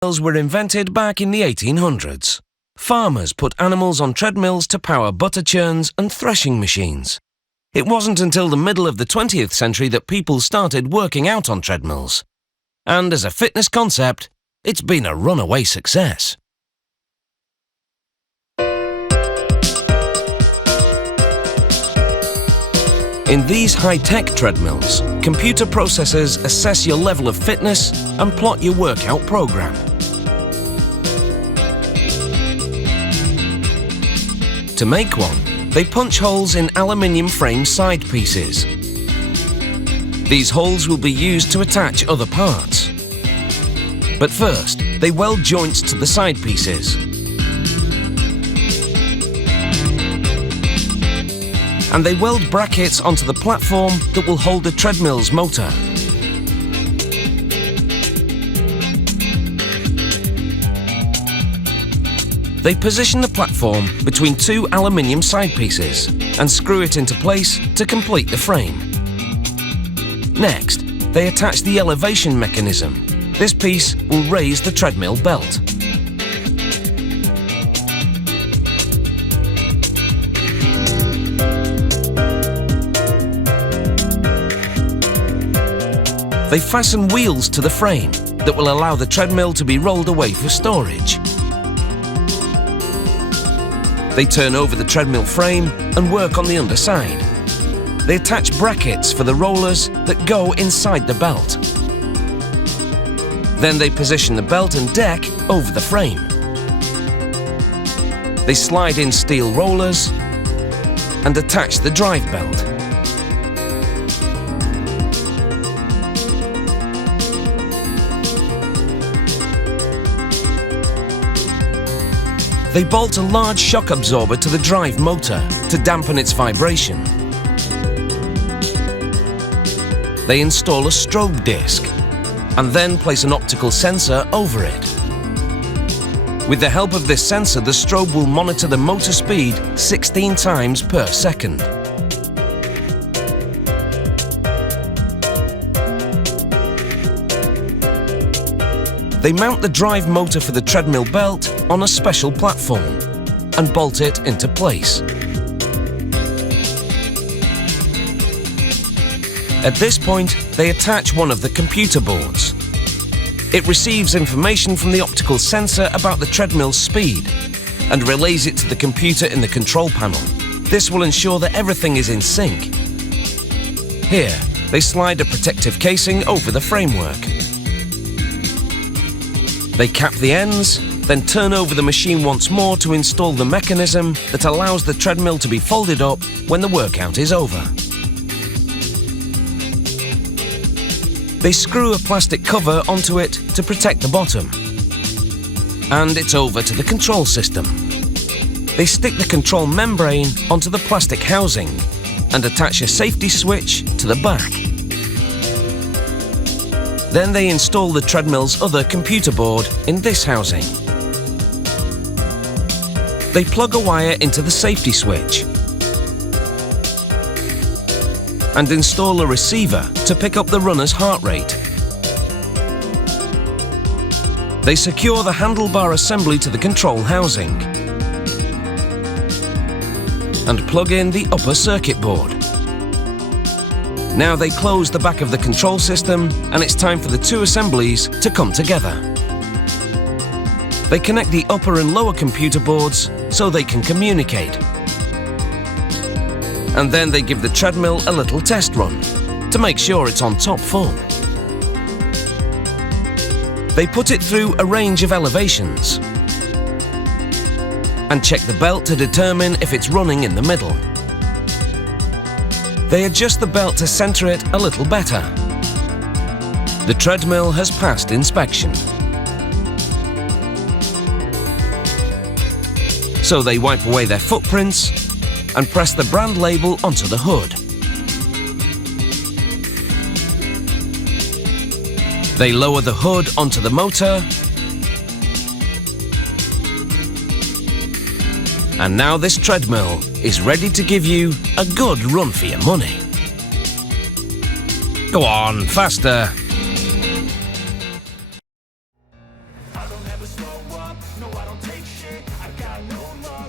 Treadmills were invented back in the 1800s. Farmers put animals on treadmills to power butter churns and threshing machines. It wasn't until the middle of the 20th century that people started working out on treadmills. And as a fitness concept, it's been a runaway success. In these high-tech treadmills, computer processors assess your level of fitness and plot your workout program. To make one, they punch holes in aluminium frame side pieces. These holes will be used to attach other parts. But first, they weld joints to the side pieces. And they weld brackets onto the platform that will hold the treadmill's motor. They position the platform between two aluminium side pieces and screw it into place to complete the frame. Next, they attach the elevation mechanism. This piece will raise the treadmill belt. They fasten wheels to the frame that will allow the treadmill to be rolled away for storage. They turn over the treadmill frame and work on the underside. They attach brackets for the rollers that go inside the belt. Then they position the belt and deck over the frame. They slide in steel rollers and attach the drive belt. They bolt a large shock absorber to the drive motor to dampen its vibration. They install a strobe disc and then place an optical sensor over it. With the help of this sensor, the strobe will monitor the motor speed 16 times per second. They mount the drive motor for the treadmill belt on a special platform and bolt it into place. At this point, they attach one of the computer boards. It receives information from the optical sensor about the treadmill's speed and relays it to the computer in the control panel. This will ensure that everything is in sync. Here, they slide a protective casing over the framework. They cap the ends, then turn over the machine once more to install the mechanism that allows the treadmill to be folded up when the workout is over. They screw a plastic cover onto it to protect the bottom. And it's over to the control system. They stick the control membrane onto the plastic housing and attach a safety switch to the back. Then they install the treadmill's other computer board in this housing. They plug a wire into the safety switch and install a receiver to pick up the runner's heart rate. They secure the handlebar assembly to the control housing and plug in the upper circuit board. Now they close the back of the control system and it's time for the two assemblies to come together. They connect the upper and lower computer boards so they can communicate. And then they give the treadmill a little test run to make sure it's on top form. They put it through a range of elevations and check the belt to determine if it's running in the middle. They adjust the belt to center it a little better. The treadmill has passed inspection. So they wipe away their footprints and press the brand label onto the hood. They lower the hood onto the motor. And now this treadmill is ready to give you a good run for your money. Go on, faster! never slow up, no I don't take shit, I got no love